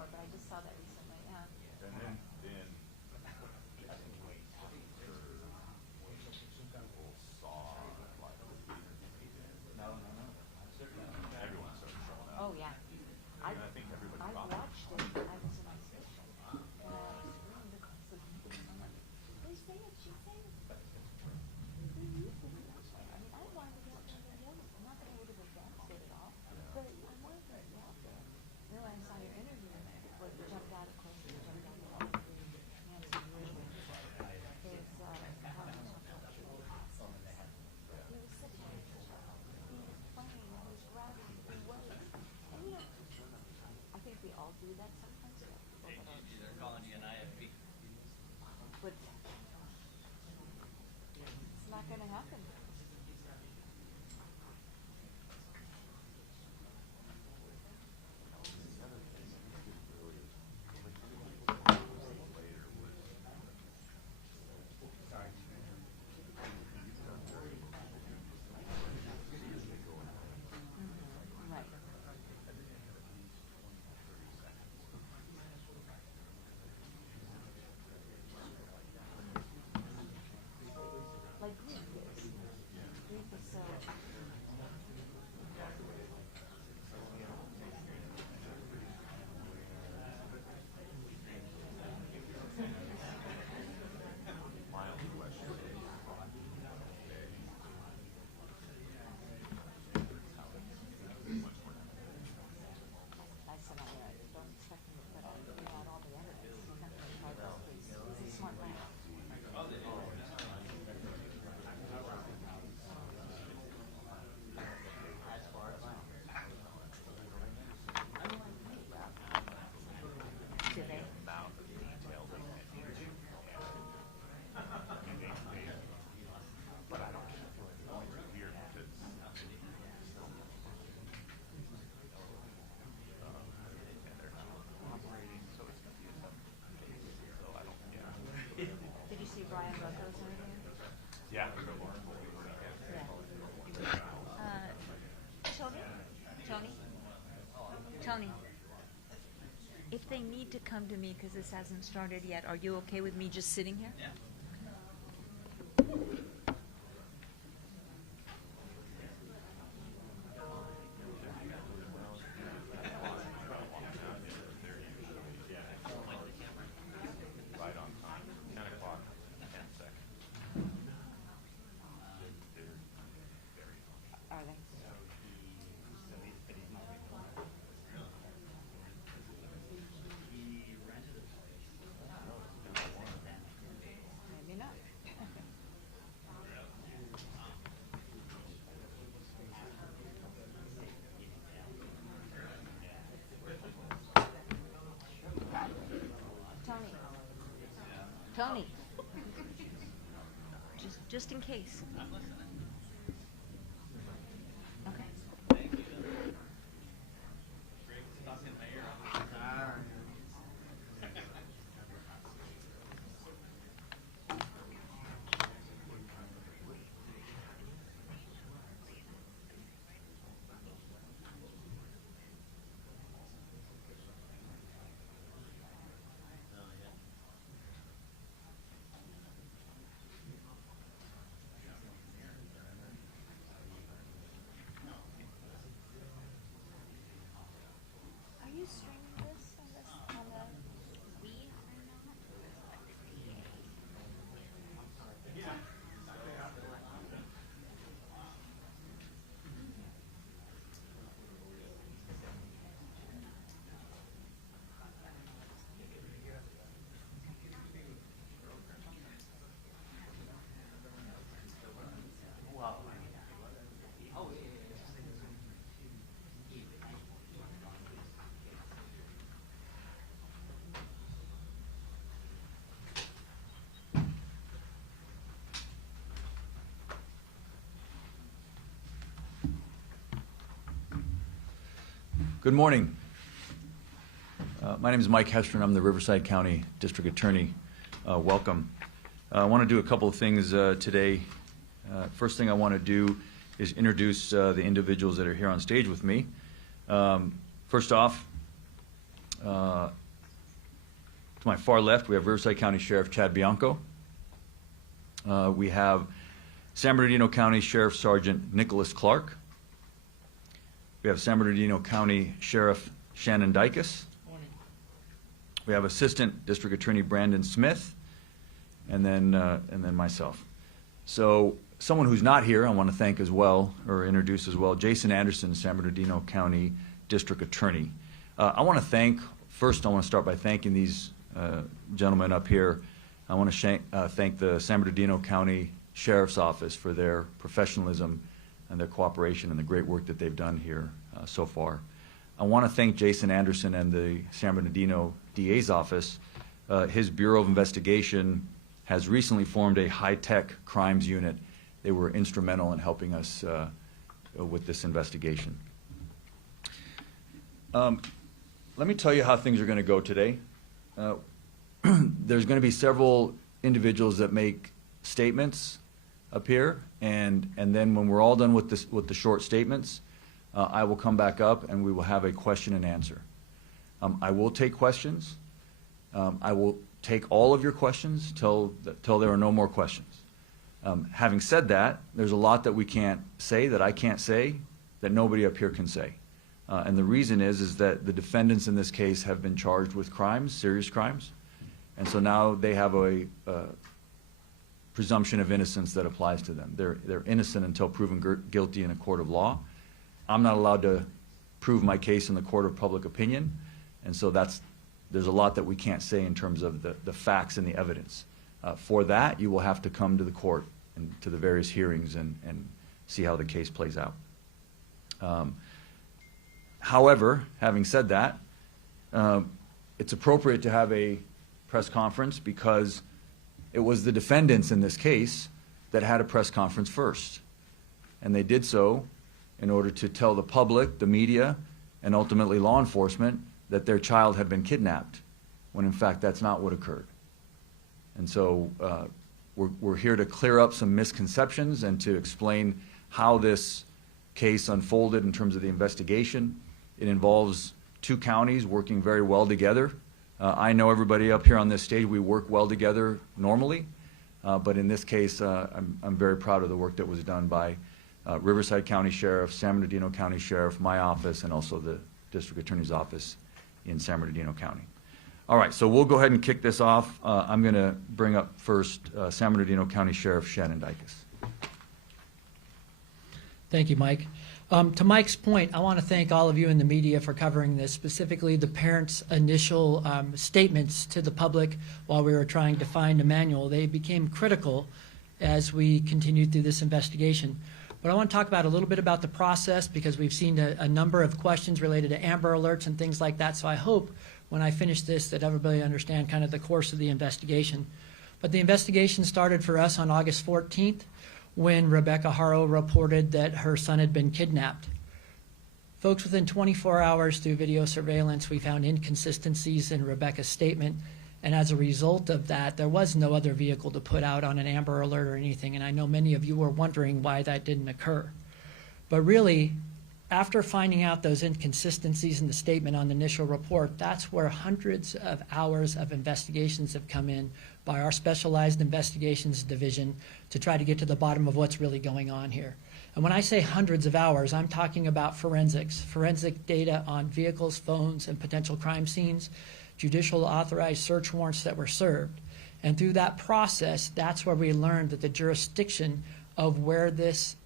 before, but I just saw that recently. Yeah. And then I think after people saw like everyone started showing up. Oh yeah. And I think everybody I dropped watched it. I was in my station, and I was reading the calls of people. I'm like, they say it, she say it. They use it that way. I mean, I wanted to get out there and notice. Not that I would have advanced it at all, but I wanted to get out there. And then when I saw your interview, what jumped out, of course, what jumped out at all, Nancy Drew, is how he talked about truth. He was such a, he was funny, he was rowdy, he was. And you know, I think we all do that sometimes. They're calling you an IFP. But it's not going to happen. Right. Like grief is. Grief is so. My only question is I said, I don't expect him to put out, all the evidence. He's not going to try this case. He's a smart man. Do they? amount of detail they can use. But I don't know. It's weird because and they're not operating, so it's going to be a tough case. So I don't, Did you see Brian Bucko's interview? yeah. Tony, if they need to come to me because this hasn't started yet, are you okay with me just sitting here? Yeah. Right on time. 10 o'clock, 10 seconds. They're very Are they? Maybe not. Tony. Tony. Just in case. I'm listening. Okay. Thank you. Great stuff in my ear. Are you streaming this on the Wii or not? Good morning. My name is Mike Hester, and I'm the Riverside County District Attorney. Welcome. I want to do a couple of things today. First thing I want to do is introduce the individuals that are here on stage with me. First off, To my far left, we have Riverside County Sheriff Chad Bianco. We have San Bernardino County Sheriff Sergeant Nicholas Clark. We have San Bernardino County Sheriff Shannon Dykes. We have Assistant District Attorney Brandon Smith, and then myself. So someone who's not here, I want to thank as well, or introduce as well, Jason Anderson, San Bernardino County District Attorney. I want to start by thanking these gentlemen up here. I want to thank the San Bernardino County Sheriff's Office for their professionalism and their cooperation and the great work that they've done here so far. I want to thank Jason Anderson and the San Bernardino DA's office. His Bureau of Investigation has recently formed a high-tech crimes unit. They were instrumental in helping us with this investigation. Let me tell you how things are going to go today. There's going to be several individuals that make statements up here, and then when we're all done with the short statements, I will come back up and we will have a question and answer. I will take questions. I will take all of your questions till there are no more questions. Having said that, there's a lot that we can't say, that I can't say, that nobody up here can say. And the reason is that the defendants in this case have been charged with crimes, serious crimes, and so now they have a presumption of innocence that applies to them. They're innocent until proven guilty in a court of law. I'm not allowed to prove my case in the court of public opinion, and so there's a lot that we can't say in terms of the facts and the evidence. For that, you will have to come to the court and to the various hearings and see how the case plays out. However, having said that, it's appropriate to have a press conference because it was the defendants in this case that had a press conference first. And they did so in order to tell the public, the media, and ultimately law enforcement that their child had been kidnapped, when in fact that's not what occurred. And so we're here to clear up some misconceptions and to explain how this case unfolded in terms of the investigation. It involves two counties working very well together. I know everybody up here on this stage, we work well together normally, but in this case, I'm very proud of the work that was done by Riverside County Sheriff, San Bernardino County Sheriff, my office, and also the District Attorney's Office in San Bernardino County. All right, so we'll go ahead and kick this off. I'm going to bring up first San Bernardino County Sheriff Shannon Dykes. Thank you, Mike. To Mike's point, I want to thank all of you in the media for covering this, specifically the parents' initial statements to the public while we were trying to find Emmanuel. They became critical as we continued through this investigation. But I want to talk about a little bit about the process because we've seen a number of questions related to Amber Alerts and things like that. So I hope when I finish this that everybody understand kind of the course of the investigation. But the investigation started for us on August 14th when Rebecca Haro reported that her son had been kidnapped. Folks, within 24 hours through video surveillance, we found inconsistencies in Rebecca's statement. And as a result of that, there was no other vehicle to put out on an Amber Alert or anything. And I know many of you were wondering why that didn't occur. But really, after finding out those inconsistencies in the statement on the initial report, that's where hundreds of hours of investigations have come in by our Specialized Investigations Division to try to get to the bottom of what's really going on here. And when I say hundreds of hours, I'm talking about forensic data on vehicles, phones, and potential crime scenes, judicial authorized search warrants that were served. And through that process, that's where we learned that the jurisdiction of where this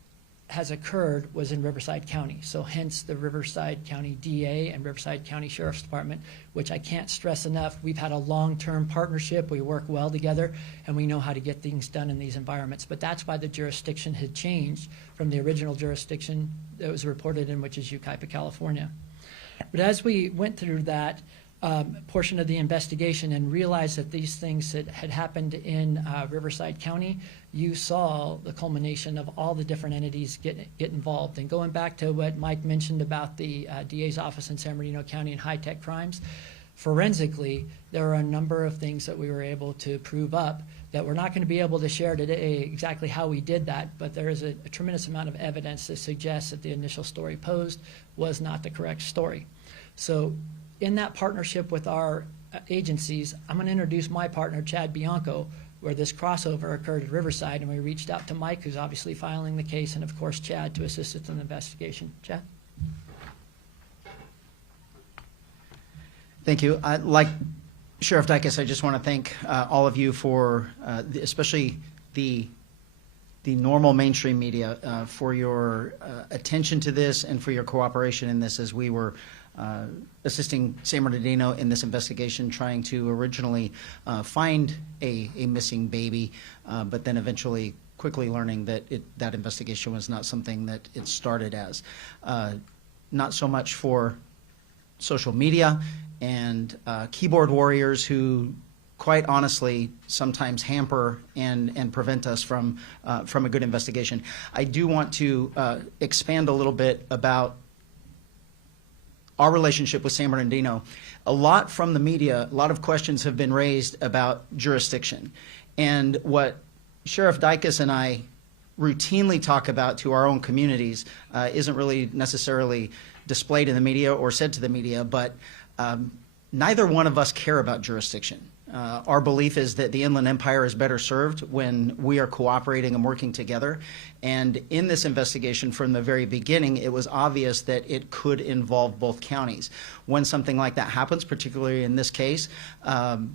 has occurred was in Riverside County. So hence the Riverside County DA and Riverside County Sheriff's Department, which I can't stress enough. We've had a long-term partnership. We work well together, and we know how to get things done in these environments. But that's why the jurisdiction had changed from the original jurisdiction that was reported in, which is Yucaipa, California. But as we went through that portion of the investigation and realized that these things had happened in Riverside County, you saw the culmination of all the different entities get involved. And going back to what Mike mentioned about the DA's office in San Bernardino County and high-tech crimes, forensically, there are a number of things that we were able to prove up that we're not going to be able to share today exactly how we did that, but there is a tremendous amount of evidence that suggests that the initial story posed was not the correct story. So in that partnership with our agencies, I'm going to introduce my partner, Chad Bianco, where this crossover occurred at Riverside, and we reached out to Mike, who's obviously filing the case, and of course Chad to assist us in the investigation. Chad? Thank you. Like Sheriff Dicus, I just want to thank all of you for, especially the normal mainstream media, for your attention to this and for your cooperation in this as we were assisting San Bernardino in this investigation, trying to originally find a missing baby, but then eventually quickly learning that that investigation was not something that it started as. Not so much for social media and keyboard warriors who, quite honestly, sometimes hamper and prevent us from a good investigation. I do want to expand a little bit about our relationship with San Bernardino. A lot from the media, a lot of questions have been raised about jurisdiction. And what Sheriff Dicus and I routinely talk about to our own communities isn't really necessarily displayed in the media or said to the media, but neither one of us care about jurisdiction. Our belief is that the Inland Empire is better served when we are cooperating and working together. And in this investigation from the very beginning, it was obvious that it could involve both counties. When something like that happens, particularly in this case, the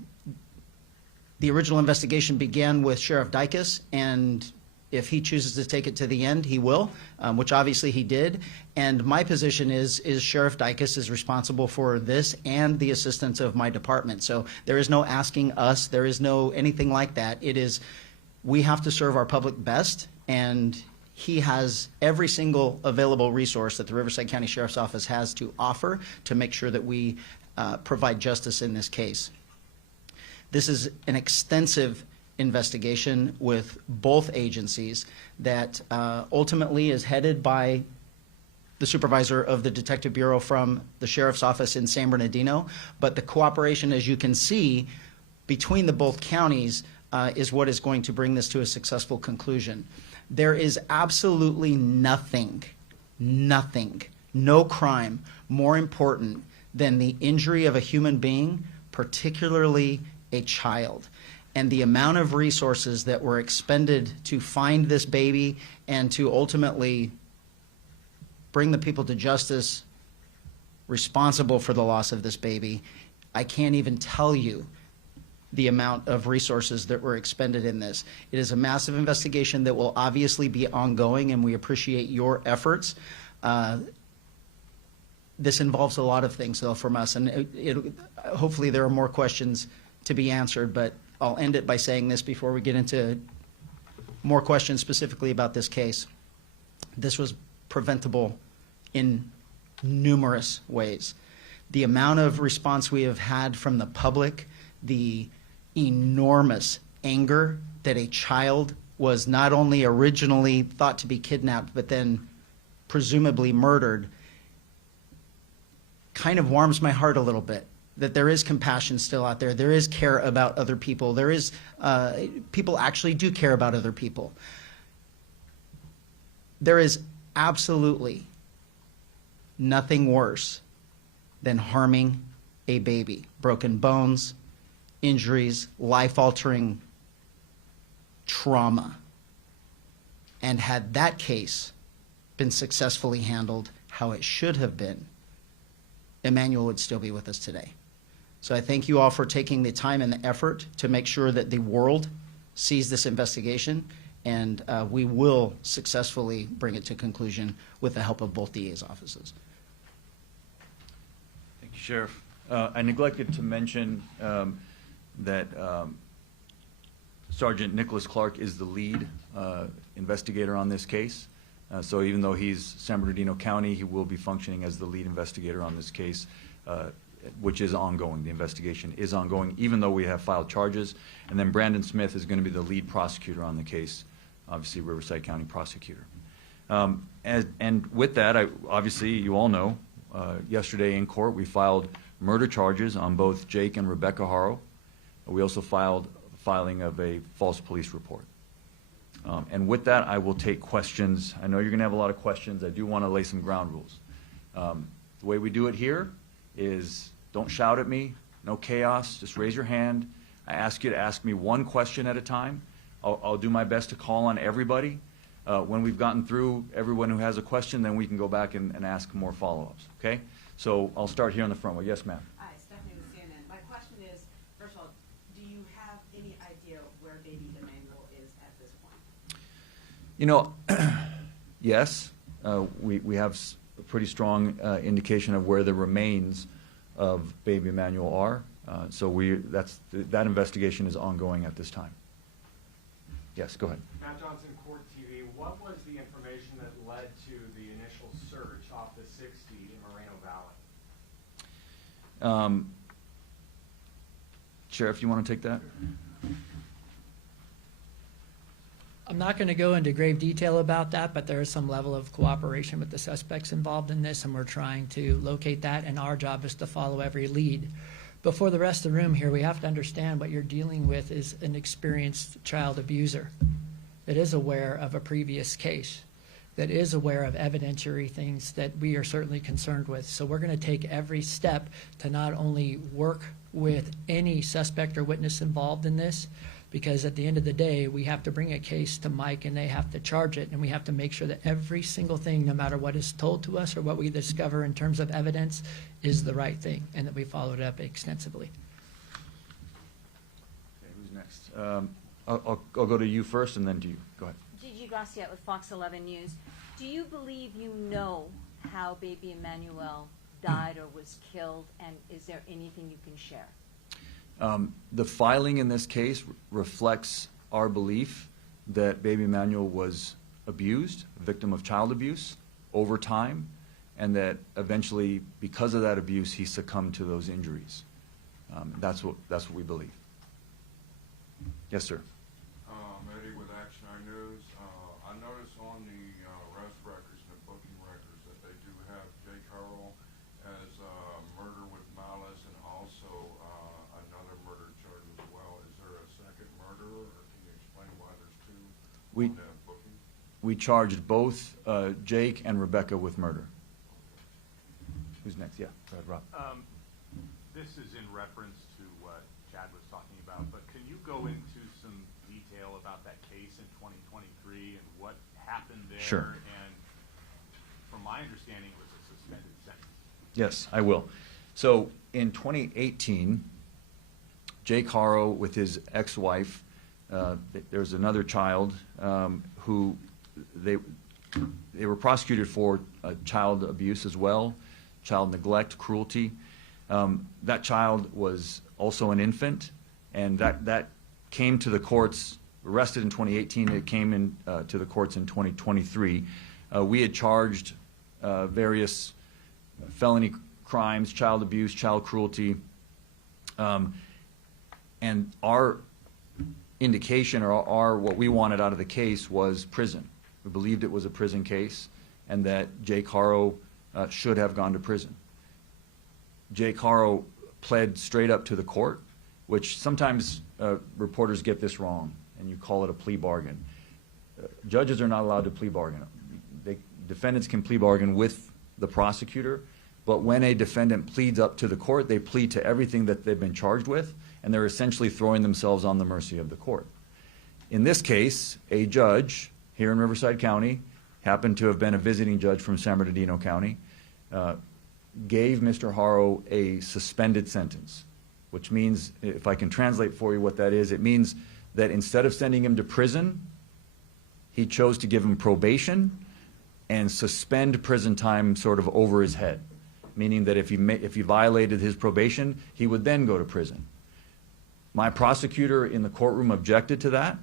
original investigation began with Sheriff Dicus, and if he chooses to take it to the end, he will, which obviously he did. And my position is Sheriff Dicus is responsible for this and the assistance of my department. So there is no asking us, there is no anything like that. It is, we have to serve our public best, and he has every single available resource that the Riverside County Sheriff's Office has to offer to make sure that we provide justice in this case. This is an extensive investigation with both agencies that ultimately is headed by the supervisor of the Detective Bureau from the Sheriff's Office in San Bernardino. But the cooperation, as you can see, between the both counties is what is going to bring this to a successful conclusion. There is absolutely nothing, no crime more important than the injury of a human being, particularly a child. And the amount of resources that were expended to find this baby and to ultimately bring the people to justice responsible for the loss of this baby, I can't even tell you the amount of resources that were expended in this. It is a massive investigation that will obviously be ongoing, and we appreciate your efforts. This involves a lot of things, though, from us, and hopefully there are more questions to be answered, but I'll end it by saying this before we get into more questions specifically about this case. This was preventable in numerous ways. The amount of response we have had from the public, the enormous anger that a child was not only originally thought to be kidnapped, but then presumably murdered, kind of warms my heart a little bit. That there is compassion still out there. There is care about other people. There is, people actually do care about other people. There is absolutely nothing worse than harming a baby. Broken bones, injuries, life-altering trauma. And had that case been successfully handled how it should have been, Emmanuel would still be with us today. So I thank you all for taking the time and the effort to make sure that the world sees this investigation, and we will successfully bring it to conclusion with the help of both DA's offices. Thank you, Sheriff. I neglected to mention that Sergeant Nicholas Clark is the lead investigator on this case. So even though he's San Bernardino County, he will be functioning as the lead investigator on this case, which is ongoing. The investigation is ongoing, even though we have filed charges. And then Brandon Smith is going to be the lead prosecutor on the case, obviously Riverside County prosecutor. And with that, obviously, you all know, yesterday in court we filed murder charges on both Jake and Rebecca Haro. We also filed filing of a false police report. And with that, I will take questions. I know you're going to have a lot of questions. I do want to lay some ground rules. The way we do it here is Don't shout at me, no chaos, just raise your hand. I ask you to ask me one question at a time. I'll do my best to call on everybody. When we've gotten through everyone who has a question, then we can go back and ask more follow-ups, okay? So I'll start here in the front. Well, yes, ma'am. Hi, Stephanie with CNN. My question is, first of all, do you have any idea where baby Emmanuel is at this point? You know, yes, we have a pretty strong indication of where the remains of baby Emmanuel are. So that investigation is ongoing at this time. Yes, go ahead. Matt Johnson, Court TV. What was the information that led to the initial search off the 60 in Moreno Valley? Sheriff, you want to take that? I'm not going to go into grave detail about that, but there is some level of cooperation with the suspects involved in this, and we're trying to locate that, and our job is to follow every lead. But for the rest of the room here, we have to understand what you're dealing with is an experienced child abuser that is aware of a previous case, that is aware of evidentiary things that we are certainly concerned with. So we're going to take every step to not only work with any suspect or witness involved in this, because at the end of the day, we have to bring a case to Mike and they have to charge it, and we have to make sure that every single thing, no matter what is told to us or what we discover in terms of evidence, is the right thing, and that we follow it up extensively. Okay, who's next? I'll go to you first and then to you. Go ahead. Gigi Graciette with Fox 11 News. Do you believe you know how baby Emmanuel died or was killed, and is there anything you can share? The filing in this case reflects our belief that baby Emmanuel was abused, a victim of child abuse over time, and that eventually, because of that abuse, he succumbed to those injuries. That's what we believe. Yes, sir. Eddie with Action Eye News. I noticed on the arrest records and the booking records that they do have Jake Haro as murder with malice and also another murder charge as well. Is there a second murderer, or can you explain why there's two on that booking? We charged both Jake and Rebecca with murder. Who's next? Yeah, go ahead, Rob. This is in reference to what Chad was talking about, but can you go into some detail about that case in 2023 and what happened there? Sure. And from my understanding, it was a suspended sentence. Yes, I will. So in 2018, Jake Haro with his ex-wife, there's another child who they were prosecuted for child abuse as well, child neglect, cruelty. That child was also an infant, and that came to the courts, arrested in 2018. It came in to the courts in 2023. We had charged various felony crimes, child abuse, child cruelty, and our indication or what we wanted out of the case was prison. We believed it was a prison case and that Jake Haro should have gone to prison. Jake Haro pled straight up to the court, which sometimes reporters get this wrong, and you call it a plea bargain. Judges are not allowed to plea bargain. Defendants can plea bargain with the prosecutor, but when a defendant pleads up to the court, they plead to everything that they've been charged with, and they're essentially throwing themselves on the mercy of the court. In this case, a judge here in Riverside County, happened to have been a visiting judge from San Bernardino County, gave Mr. Haro a suspended sentence, which means, if I can translate for you what that is, it means that instead of sending him to prison, he chose to give him probation and suspend prison time sort of over his head, meaning that if he violated his probation, he would then go to prison. My prosecutor in the courtroom objected to that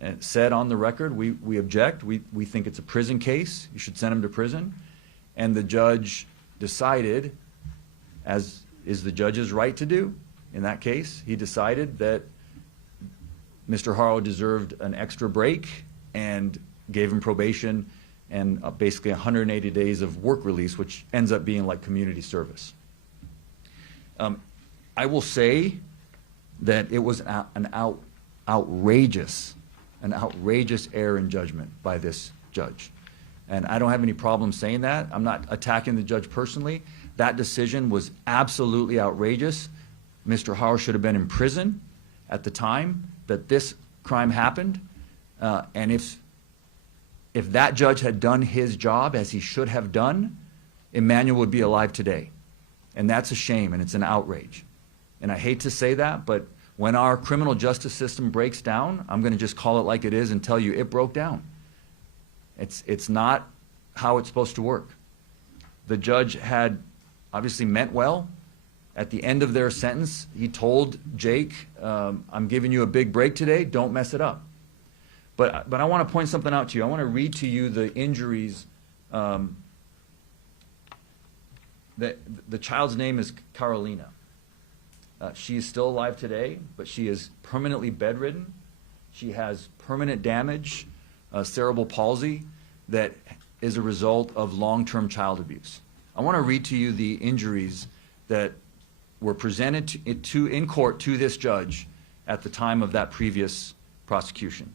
and said on the record, we object, we think it's a prison case, you should send him to prison. And the judge decided, as is the judge's right to do in that case, he decided that Mr. Haro deserved an extra break and gave him probation and basically 180 days of work release, which ends up being like community service. I will say that it was an outrageous error in judgment by this judge. And I don't have any problem saying that. I'm not attacking the judge personally. That decision was absolutely outrageous. Mr. Haro should have been in prison at the time that this crime happened. And if that judge had done his job as he should have done, Emmanuel would be alive today. And that's a shame, and it's an outrage. And I hate to say that, but when our criminal justice system breaks down, I'm going to just call it like it is and tell you it broke down. It's not how it's supposed to work. The judge had obviously meant well. At the end of their sentence, he told Jake, I'm giving you a big break today, don't mess it up. But I want to point something out to you. I want to read to you the injuries. The child's name is Carolina. She is still alive today, but she is permanently bedridden. She has permanent damage, cerebral palsy, that is a result of long-term child abuse. I want to read to you the injuries that were presented in court to this judge at the time of that previous prosecution.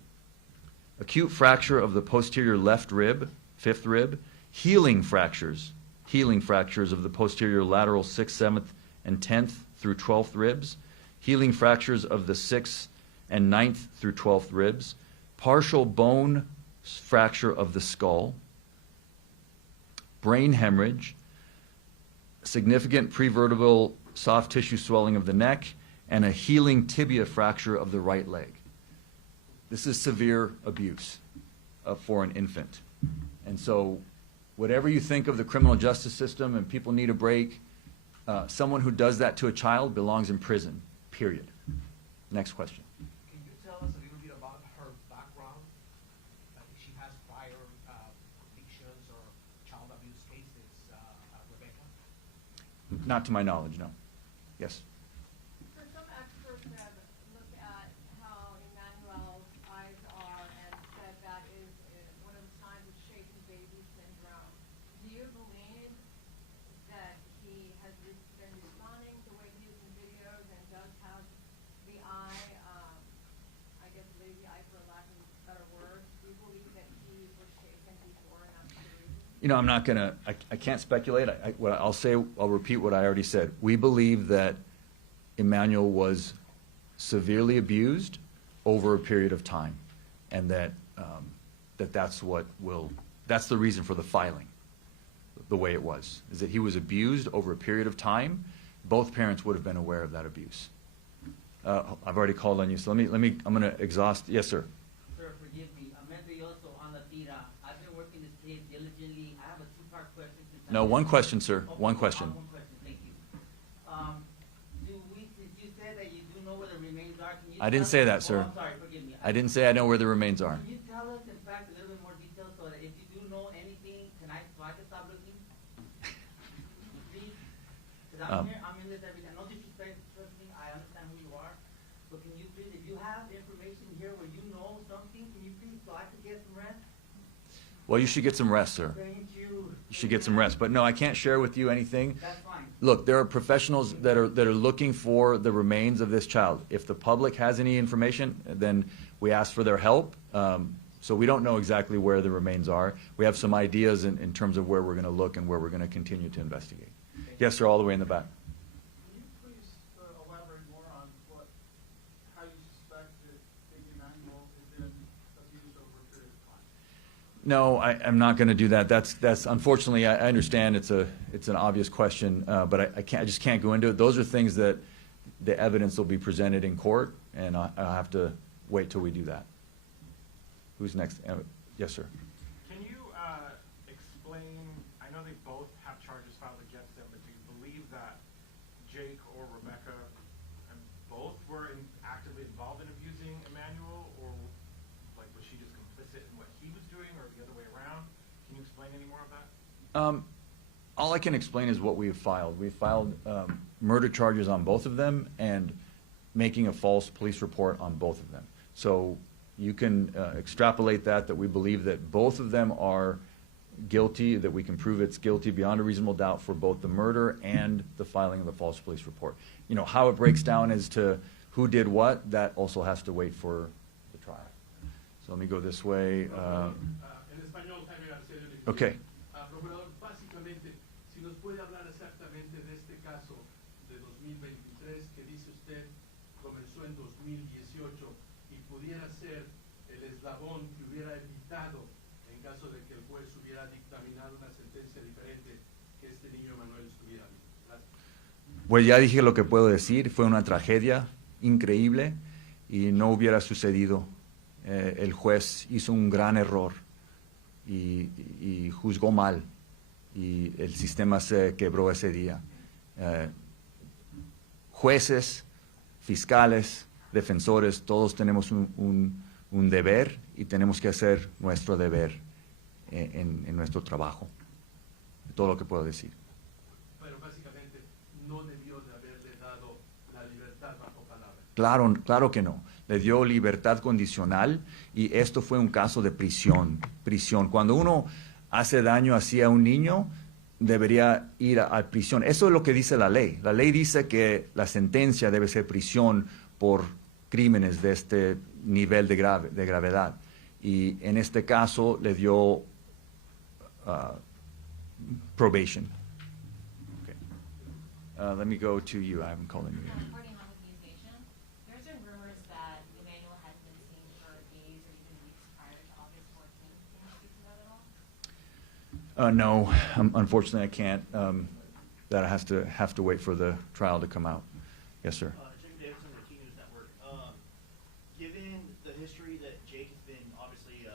Acute fracture of the posterior left rib, 5th rib, healing fractures of the posterior lateral 6th, 7th, and 10th through 12th ribs, healing fractures of the 6th and 9th through 12th ribs, partial bone fracture of the skull, brain hemorrhage, significant prevertebral soft tissue swelling of the neck, and a healing tibia fracture of the right leg. This is severe abuse for an infant. And so whatever you think of the criminal justice system and people need a break, someone who does that to a child belongs in prison, period. Next question. Can you tell us a little bit about her background? If she has prior convictions or child abuse cases, Rebecca? Not to my knowledge, no. Yes? So some experts have looked at how Emmanuel's eyes are and said that is one of the signs of shaken baby syndrome. Do you believe that he has been responding the way he is in videos and does have the eye, I guess lazy eye for lack of a better word? Do you believe that he was shaken before and after the reason? You know, I'm not going to, I can't speculate. What I'll say, I'll repeat what I already said. We believe that Emmanuel was severely abused over a period of time, and that that's the reason for the filing, the way it was, is that he was abused over a period of time. Both parents would have been aware of that abuse. I've already called on you, so I'm going to exhaust. Yes, sir. Sir, forgive me. I'm Mendoyoso on La Tira. I've been working this case diligently. I have a two-part question. No, one question, sir. Okay, One question. One question. Thank you. Since you said that you do know where the remains are, can you I didn't tell say us- that, sir. Oh, I'm sorry. Forgive me. I didn't say I know where the remains are. Can you tell us, in fact, a little bit more detail so that if you do know anything, so I can stop looking? Please? Because I'm in this every day. No disrespect, trust me, I understand who you are. But can you please, if you have information here where you know something, can you please, so I can get some rest? Well, you should get some rest, sir. Thank you. You should get some rest. But no, I can't share with you anything. That's fine. Look, there are professionals that are looking for the remains of this child. If the public has any information, then we ask for their help. So we don't know exactly where the remains are. We have some ideas in terms of where we're going to look and where we're going to continue to investigate. Yes, sir, all the way in the back. Can you please elaborate more on how you suspect that baby Emmanuel has been abused over a period of time? No, I'm not going to do that. That's unfortunately, I understand it's an obvious question, but I just can't go into it. Those are things that the evidence will be presented in court, and I'll have to wait till we do that. Who's next? Yes, sir. Can you explain, I know they both have charges filed against them, but do you believe that Jake or Rebecca both were actively involved in abusing Emmanuel, or like was she just complicit in what he was doing, or the other way around? Can you explain any more of that? All I can explain is what we've filed. We've filed murder charges on both of them and making a false police report on both of them. So you can extrapolate that we believe that both of them are guilty, that we can prove it's guilty beyond a reasonable doubt for both the murder and the filing of the false police report. You know, how it breaks down as to who did what, that also has to wait for the trial. So let me go this way. Okay. Procurador, básicamente, si nos puede hablar exactamente caso de 2023 que dice usted comenzó en 2018 y pudiera ser el eslabón que hubiera evitado, en caso de que el juez hubiera dictaminado una sentencia diferente, que este niño Emmanuel estuviera vivo? Gracias. Pues ya dije lo que puedo decir, fue una tragedia increíble y no hubiera sucedido. El juez hizo un gran error y juzgó mal y el sistema se quebró ese día. Jueces, fiscales, defensores, todos tenemos un deber y tenemos que hacer nuestro deber en nuestro trabajo. Todo lo que puedo decir. Pero básicamente no debió de haberle dado la libertad bajo palabra. Claro que no. Le dio libertad condicional y esto fue un caso de prisión. Cuando uno hace daño así a un niño, debería ir a prisión. Eso es lo que dice la ley. La ley dice que la sentencia debe ser prisión por crímenes de este nivel de gravedad. Y en este caso le dio probation. Okay. Let me go to you. I haven't called on you yet. Reporting on the accusation, there's been rumors that Emmanuel has been seen for days or even weeks prior to August 14th. Can you speak to that at all? No, unfortunately I can't. That has to wait for the trial to come out. Yes, sir. Jake Davidson, the Key News Network. Given the history that Jake has been obviously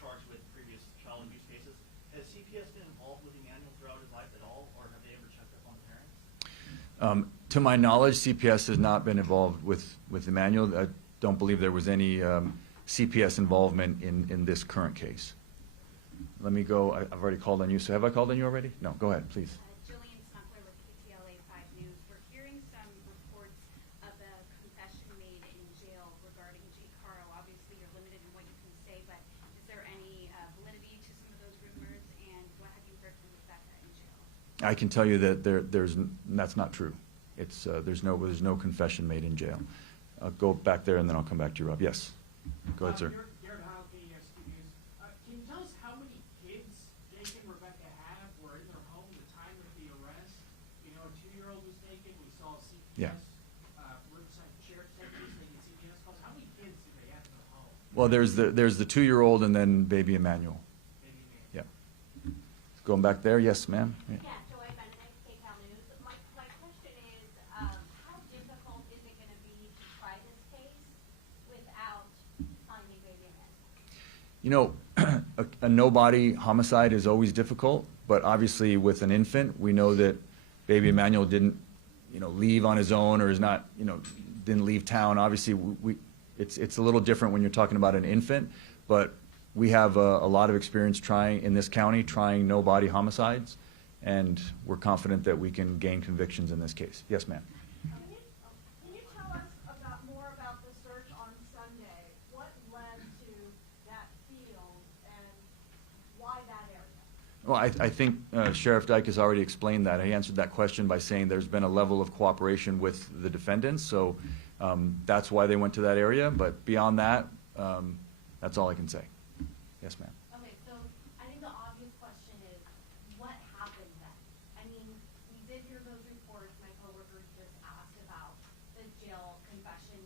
charged with previous child abuse cases, has CPS been involved with Emmanuel throughout his life at all, or have they ever checked up on the parents? To my knowledge, CPS has not been involved with Emmanuel. I don't believe there was any CPS involvement in this current case. Let me go. I've already called on you. So have I called on you already? No. Go ahead, please. Jillian Smuckler with KTLA 5 News. We're hearing some reports of a confession made in jail regarding Jake Haro. Obviously, you're limited in what you can say, but is there any validity to some of those rumors? And what have you heard from Rebecca in jail? I can tell you that that's not true. It's there's no confession made in jail. I'll go back there and then I'll come back to you, Rob. Yes. Go ahead, sir. Garrett Howell, KES News. Can you tell us how many kids Jake and Rebecca have were in their home at the time of the arrest? You know, a 2-year-old was taken. We saw CPS. Yeah. Riverside Sheriff's Deputies making CPS calls. How many kids do they have in their home? Well, there's the 2-year-old and then baby Emmanuel. Maybe man. Yeah. Going back there. Yes, ma'am. Yeah. Yeah, Joy Benedict, KTL News. My question is, how difficult is it going to be to try this case without finding baby Emmanuel? You know, a no-body homicide is always difficult, but obviously with an infant, we know that baby Emmanuel didn't, leave on his own or is not, didn't leave town. Obviously, it's a little different when you're talking about an infant, but we have a lot of experience in this county trying no-body homicides, and we're confident that we can gain convictions in this case. Yes, ma'am. Can you tell us more about the search on Sunday? What led to that field and why that area? Well, I think Sheriff Dyke has already explained that. He answered that question by saying there's been a level of cooperation with the defendants, so that's why they went to that area. But beyond that, that's all I can say. Yes, ma'am. Okay, so I think the obvious question is, what happened then? I mean, we did hear those reports. My coworkers just asked about the jail confession.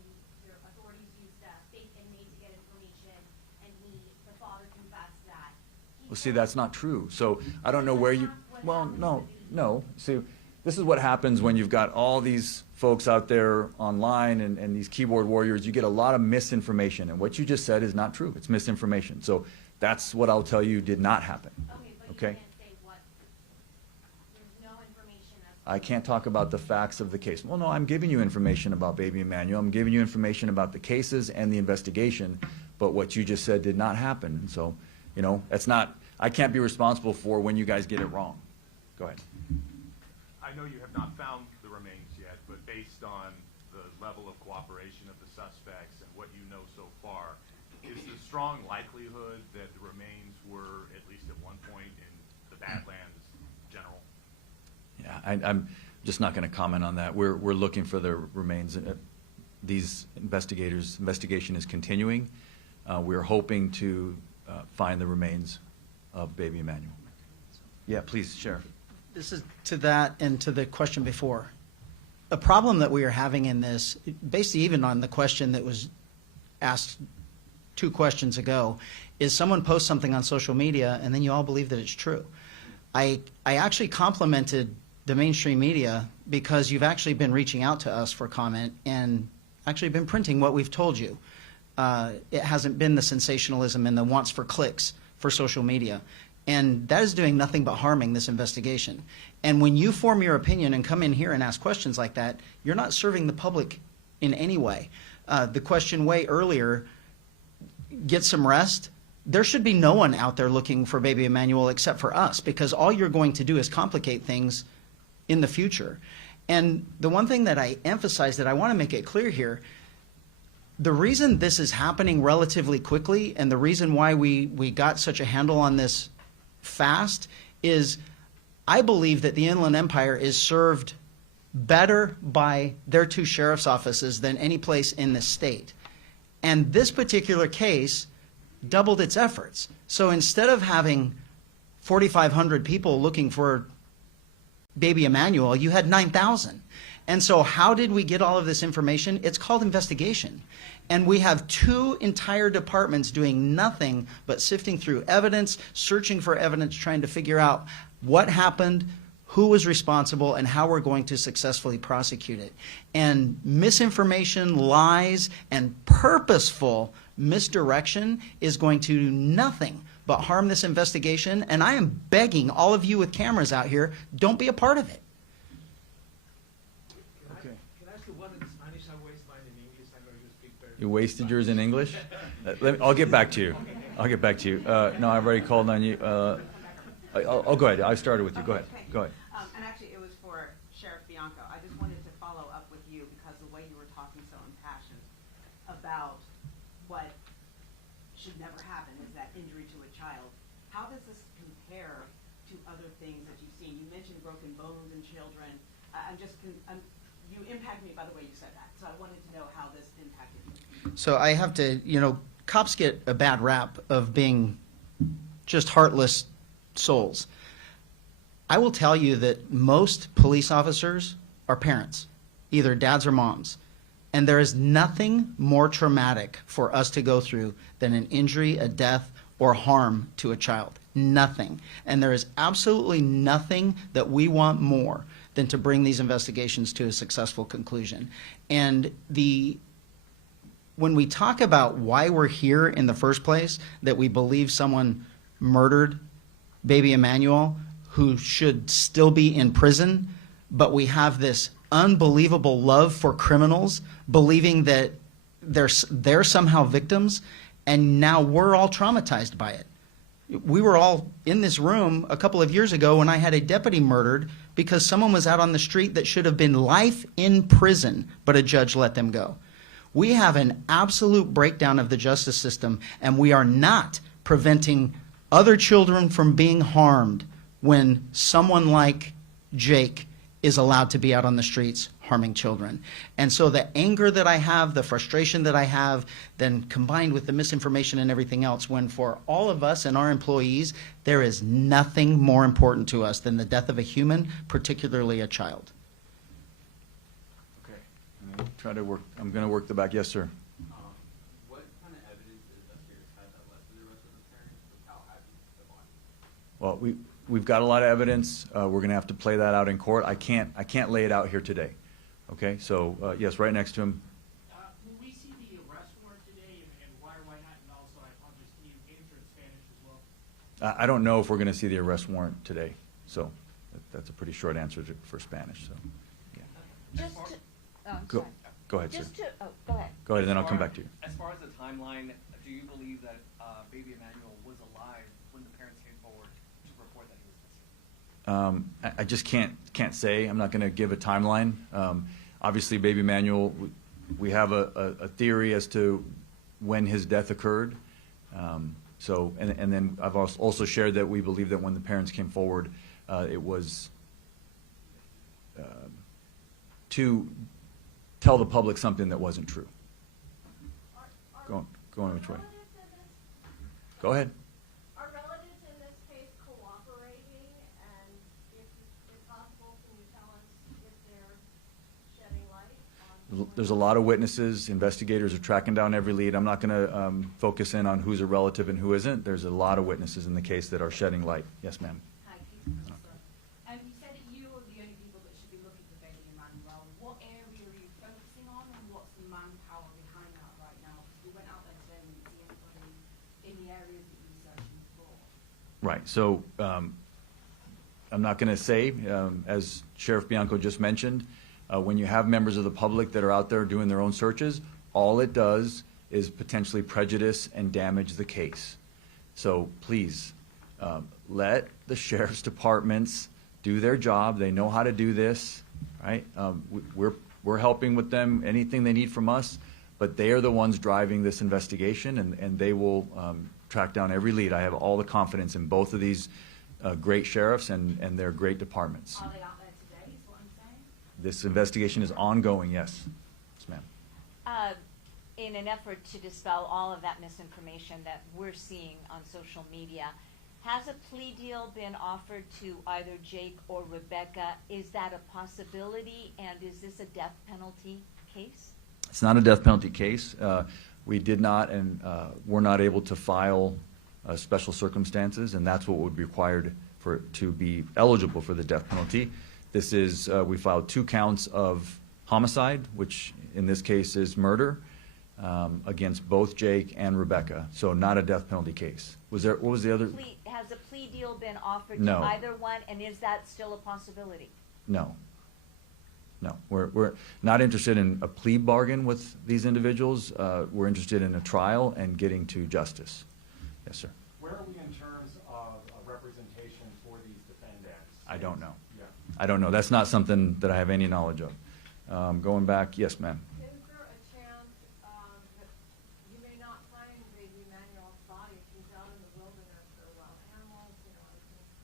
Your authorities used a fake inmate to get information, and the father confessed that. Well, see, that's not true. So I don't know where you. Well, no. See, this is what happens when you've got all these folks out there online and these keyboard warriors. You get a lot of misinformation, and what you just said is not true. It's misinformation. So that's what I'll tell you did not happen. Okay, but Okay? you can't say what. There's no information as to I can't talk about the facts of the case. Well, no, I'm giving you information about baby Emmanuel. I'm giving you information about the cases and the investigation, but what you just said did not happen. And so, it's not. I can't be responsible for when you guys get it wrong. Go ahead. I know you have not found the remains yet, but based on the level of cooperation of the suspects and what you know so far, is the strong likelihood that the remains were, at least at one point, in the Badlands General? Yeah, I'm just not going to comment on that. We're looking for the remains. These investigation is continuing. We're hoping to find the remains of baby Emmanuel. Yeah, please, Sheriff. This is to that and to the question before. A problem that we are having in this, basically even on the question that was asked 2 questions ago, is someone posts something on social media and then you all believe that it's true. I actually complimented the mainstream media because you've actually been reaching out to us for comment and actually been printing what we've told you. It hasn't been the sensationalism and the wants for clicks for social media. And that is doing nothing but harming this investigation. And when you form your opinion and come in here and ask questions like that, you're not serving the public in any way. The question way earlier, get some rest. There should be no one out there looking for baby Emmanuel except for us, because all you're going to do is complicate things in the future. And the one thing that I emphasize that I want to make it clear here, the reason this is happening relatively quickly and the reason why we got such a handle on this fast is I believe that the Inland Empire is served better by their 2 sheriff's offices than any place in the state. And this particular case doubled its efforts. So instead of having 4,500 people looking for baby Emmanuel, you had 9,000. And so how did we get all of this information? It's called investigation. And we have 2 entire departments doing nothing but sifting through evidence, searching for evidence, trying to figure out what happened, who was responsible, and how we're going to successfully prosecute it. And misinformation, lies, and purposeful misdirection is going to do nothing but harm this investigation. And I am begging all of you with cameras out here, don't be a part of it. Can I ask you one in Spanish? I waste mine in English. I know you speak very You wasted yours in English? I'll get back to you. I'll get back to you. No, I've already called on you. I'll go ahead. I started with you. Go ahead. Okay. Go ahead. And actually, it was for Sheriff Bianco. I just wanted to follow up with you because the way you were talking so impassioned about what should never happen is that injury to a child. How does this compare to other things that you've seen? You mentioned broken bones in children. You impact me by the way you said that. So I wanted to know how this impacted you. So I have to, cops get a bad rap of being just heartless souls. I will tell you that most police officers are parents, either dads or moms. And there is nothing more traumatic for us to go through than an injury, a death, or harm to a child. Nothing. And there is absolutely nothing that we want more than to bring these investigations to a successful conclusion. And when we talk about why we're here in the first place, that we believe someone murdered baby Emmanuel, who should still be in prison, but we have this unbelievable love for criminals, believing that they're somehow victims, and now we're all traumatized by it. We were all in this room a couple of years ago when I had a deputy murdered because someone was out on the street that should have been life in prison, but a judge let them go. We have an absolute breakdown of the justice system, and we are not preventing other children from being harmed when someone like Jake is allowed to be out on the streets harming children. And so the anger that I have, the frustration that I have, then combined with the misinformation and everything else, when for all of us and our employees, there is nothing more important to us than the death of a human, particularly a child. Okay. I'm going to work the back. Yes, sir. What kind of evidence did investigators have that led to the arrest of the parents without having the body? Well, we've got a lot of evidence. We're going to have to play that out in court. I can't lay it out here today. Okay, so yes, right next to him. Will we see the arrest warrant today, and why or why not? And also, I'll just need answer in Spanish as well. I don't know if we're going to see the arrest warrant today, so that's a pretty short answer for Spanish. So, yeah. Go ahead, sir. Go ahead. Go ahead, and then I'll come back to you. As far as the timeline, do you believe that baby Emmanuel was alive when the parents came forward to report that he was missing? I just can't say. I'm not going to give a timeline. Obviously, baby Emmanuel, we have a theory as to when his death occurred. So, and then I've also shared that we believe that when the parents came forward, it was to tell the public something that wasn't true. Go on which way? Go ahead. Are relatives in this case cooperating? And if There's a lot of witnesses. Investigators are tracking down every lead. I'm not going to focus in on who's a relative and who isn't. There's a lot of witnesses in the case that are shedding light. Yes, ma'am. Hi, Keith. You said that you are the only people that should be looking for baby Emmanuel. What area are you focusing on, and what's the manpower behind that right now? Because we went out there today and we didn't see anybody in the areas that you were searching for. Right. So I'm not going to say, as Sheriff Bianco just mentioned, when you have members of the public that are out there doing their own searches, all it does is potentially prejudice and damage the case. So please, let the sheriff's departments do their job. They know how to do this, right? We're helping with them, anything they need from us, but they are the ones driving this investigation, and they will track down every lead. I have all the confidence in both of these great sheriffs and their great departments. Are they out there today, is what I'm saying? This investigation is ongoing, yes. Yes, ma'am. In an effort to dispel all of that misinformation that we're seeing on social media, has a plea deal been offered to either Jake or Rebecca? Is that a possibility, and is this a death penalty case? It's not a death penalty case. We did not and were not able to file special circumstances, and that's what would be required for to be eligible for the death penalty. This is, we filed 2 counts of homicide, which in this case is murder, against both Jake and Rebecca. So not a death penalty case. Was there, what was the other? Has a plea deal been offered No. to either one, and is that still a possibility? No. No, we're not interested in a plea bargain with these individuals. We're interested in a trial and getting to justice. Yes, sir. Where are we in terms of representation for these defendants? I don't know. Yeah. I don't know. That's not something that I have any knowledge of. Going back, yes, ma'am. Is there a chance that you may not find baby Emmanuel's body if he's out in the wilderness or wild animals, you know,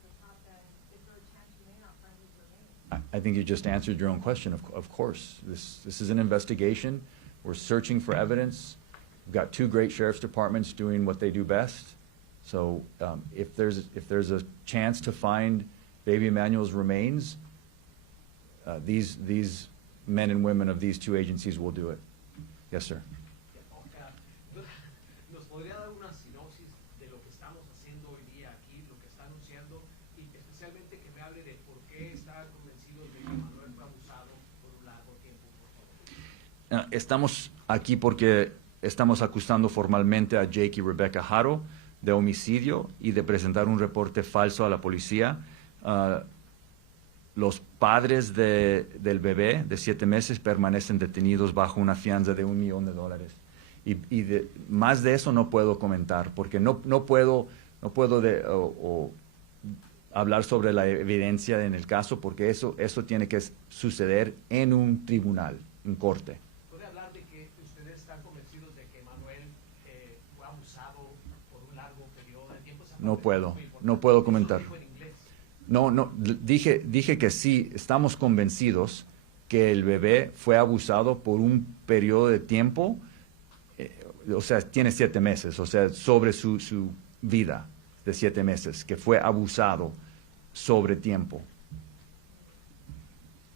things happen? Is there a chance you may not find his remains? I think you just answered your own question. Of course, this is an investigation. We're searching for evidence. We've got 2 great sheriff's departments doing what they do best. So if there's a chance to find baby Emmanuel's remains, these men and women of these 2 agencies will do it. Yes, sir. ¿Nos podría dar una sinopsis de lo que estamos haciendo hoy día aquí, lo que está anunciando, y especialmente que me hable de por qué está convencido de que Emmanuel fue abusado por un largo tiempo, por favor? Estamos aquí porque estamos acusando formalmente a Jake y Rebecca Haro de homicidio y de presentar un reporte falso a la policía. Los padres del bebé de 7 meses permanecen detenidos bajo una fianza de $1 millón. Y más de eso no puedo comentar, porque no puedo hablar sobre la evidencia en el caso, porque eso tiene que suceder en un tribunal, en corte. ¿Puede hablar de que ustedes están convencidos de que Emmanuel fue abusado por un largo periodo de tiempo? No puedo comentar. Eso dijo en inglés. No, dije que sí, estamos convencidos que el bebé fue abusado por un periodo de tiempo, o sea, tiene 7 meses, o sea, sobre su vida de 7 meses, que fue abusado sobre tiempo.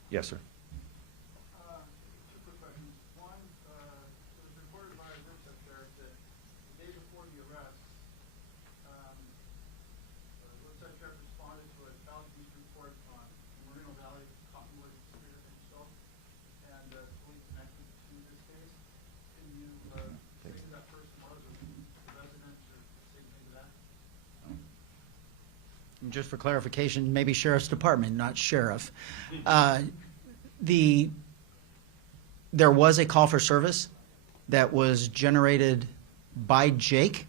Yes, sir. Two quick questions. One, it was reported by a Riverside sheriff that the day before the arrest, the Riverside sheriff responded to a child abuse report on Moreno Valley, Cottonwood, Spirit, and Stoke, and police connected to this case. Can you say who that person was, or the residents, or say anything to that? Just for clarification, maybe sheriff's department, not sheriff. There was a call for service that was generated by Jake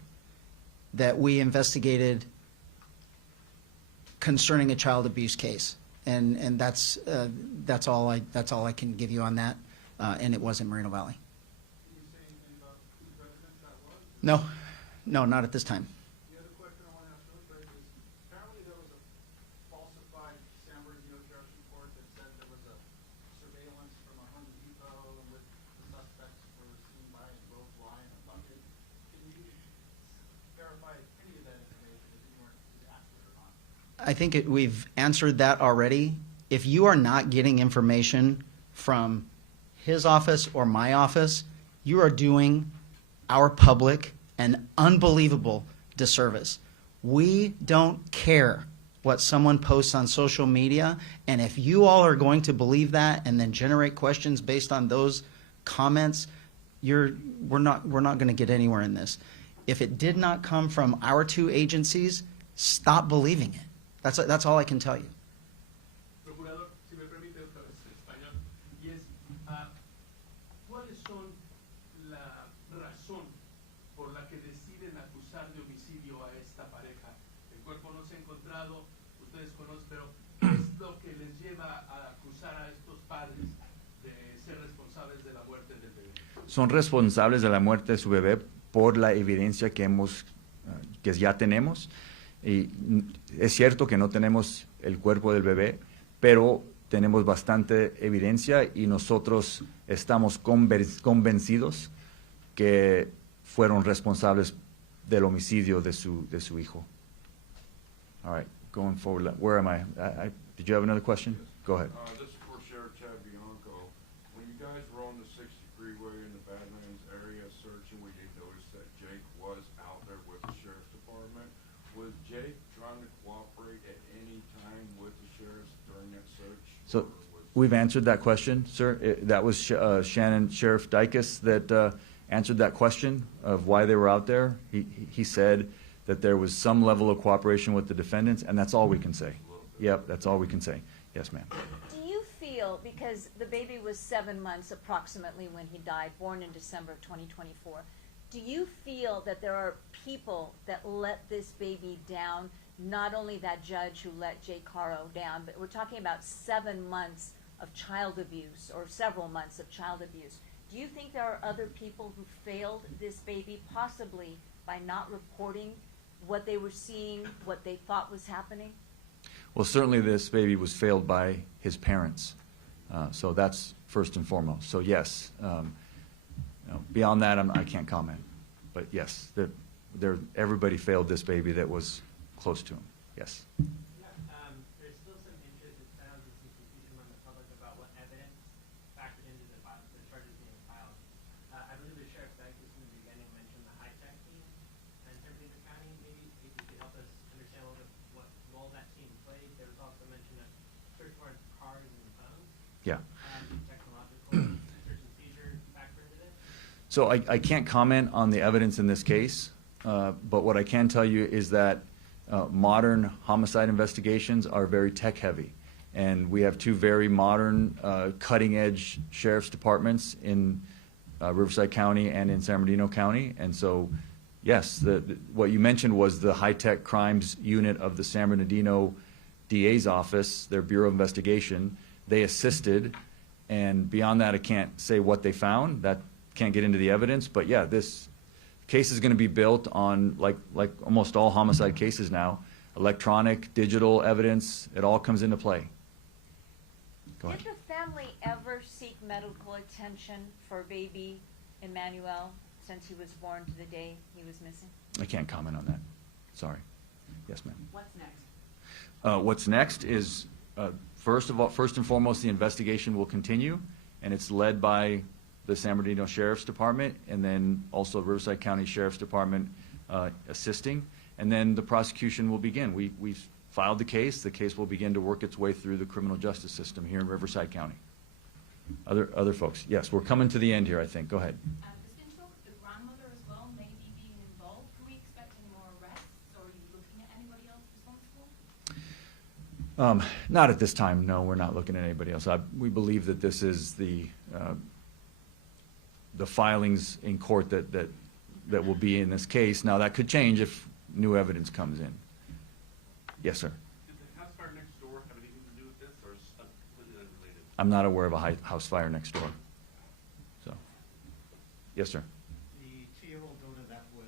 that we investigated concerning a child abuse case, and that's all I can give you on that. And it was in Moreno Valley. Can you say anything about whose residence that was? No, not at this time. The other question I want to ask really quick is, apparently there was a falsified San Bernardino Sheriff's report that said there was a surveillance from a Home Depot in which the suspects were seen by a rope line or bucket. Can you verify any of that information if you weren't accurate or not? I think we've answered that already. If you are not getting information from his office or my office, you are doing our public an unbelievable disservice. We don't care what someone posts on social media, and if you all are going to believe that and then generate questions based on those comments, we're not going to get anywhere in this. If it did not come from our two agencies, stop believing it. That's all I can tell you. Procurador, si me permite otra vez en español, y es, ¿cuáles son la razón por la que deciden acusar de homicidio a esta pareja? El cuerpo no se ha encontrado, ustedes conocen, pero ¿qué es lo que les lleva a acusar a estos padres de ser responsables de la muerte del bebé? Son responsables de la muerte de su bebé por la evidencia que ya tenemos. Y es cierto que no tenemos el cuerpo del bebé, pero tenemos bastante evidencia y nosotros estamos convencidos que fueron responsables del homicidio de su hijo. All right, going forward, where am I? Did you have another question? Go ahead. This is for Sheriff Chad Bianco. When you guys were on the 60 freeway in the Badlands area searching, where you noticed that Jake was out there with the sheriff's department, was Jake trying to cooperate at any time with the sheriffs during that search? So we've answered that question, sir. That was Sheriff Dicus that answered that question of why they were out there. He said that there was some level of cooperation with the defendants, and that's all we can say. Yep, that's all we can say. Yes, ma'am. Do you feel, because the baby was 7 months approximately when he died, born in December of 2024, do you feel that there are people that let this baby down? Not only that judge who let Jake Haro down, but we're talking about 7 months of child abuse or several months of child abuse. Do you think there are other people who failed this baby, possibly by not reporting what they were seeing, what they thought was happening? Well, certainly this baby was failed by his parents. So that's first and foremost. So yes, beyond that, I can't comment. But yes, everybody failed this baby that was close to him. Yes. There's still some interest, it sounds, and some confusion among the public about what evidence factored into the charges being filed. I believe the Sheriff Dicus in the beginning mentioned the high-tech team in San Bernardino County. Maybe if you could help us understand a little bit what role that team played. There was also mention of search warrant cars and phones. Yeah. Technological search and seizure factor into this? So I can't comment on the evidence in this case, but what I can tell you is that modern homicide investigations are very tech-heavy. And we have two very modern, cutting-edge sheriff's departments in Riverside County and in San Bernardino County. And so, yes, what you mentioned was the high-tech crimes unit of the San Bernardino DA's office, their Bureau of Investigation. They assisted, and beyond that, I can't say what they found. That can't get into the evidence. But yeah, this case is going to be built on, like almost all homicide cases now, electronic, digital evidence. It all comes into play. Go ahead. Did the family ever seek medical attention for baby Emmanuel since he was born to the day he was missing? I can't comment on that. Sorry. Yes, ma'am. What's next? What's next is, first and foremost, the investigation will continue, and it's led by the San Bernardino Sheriff's Department, and then also Riverside County Sheriff's Department assisting, and then the prosecution will begin. We've filed the case. The case will begin to work its way through the criminal justice system here in Riverside County. Other folks? Yes, we're coming to the end here, I think. Go ahead. There's been talk of the grandmother as well, maybe being involved. Can we expect any more arrests, or are you looking at anybody else responsible? Not at this time, no, we're not looking at anybody else. We believe that this is the filings in court that will be in this case. Now, that could change if new evidence comes in. Yes, sir. Did the house fire next door have anything to do with this, or is it completely unrelated? I'm not aware of a house fire next door. So, yes, sir. The 2-year-old daughter that was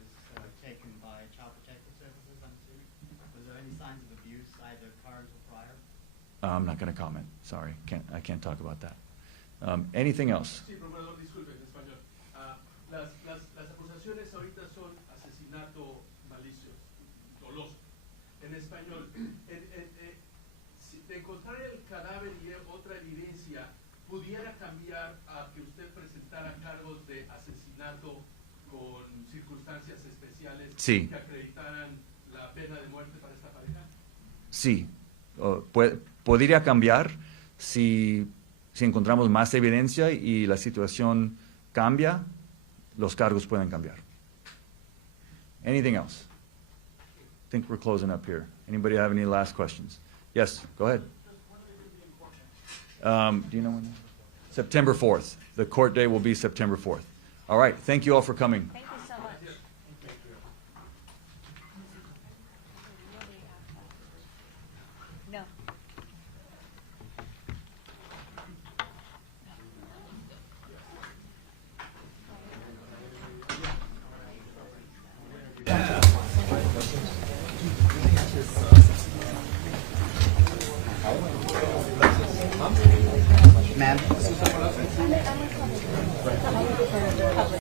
taken by Child Protective Services, I'm assuming, was there any signs of abuse, either current or prior? I'm not going to comment. Sorry, I can't talk about that. Anything else? Sí, procurador, disculpe, en español. Las acusaciones ahorita son asesinato malicioso, doloso. En español, si de encontrar el cadáver y otra evidencia, pudiera cambiar iniciar a que usted presentara cargos de asesinato con circunstancias especiales Sí. que acreditaran la pena de muerte para esta pareja? Sí, podría cambiar si encontramos más evidencia y la situación cambia, los cargos pueden cambiar. Anything else? I think we're closing up here. Anybody have any last questions? Yes, go ahead. Do you know when? September 4th. The court day will be September 4th. All right, thank you all for coming. Thank you so much. No. Ma'am? Public.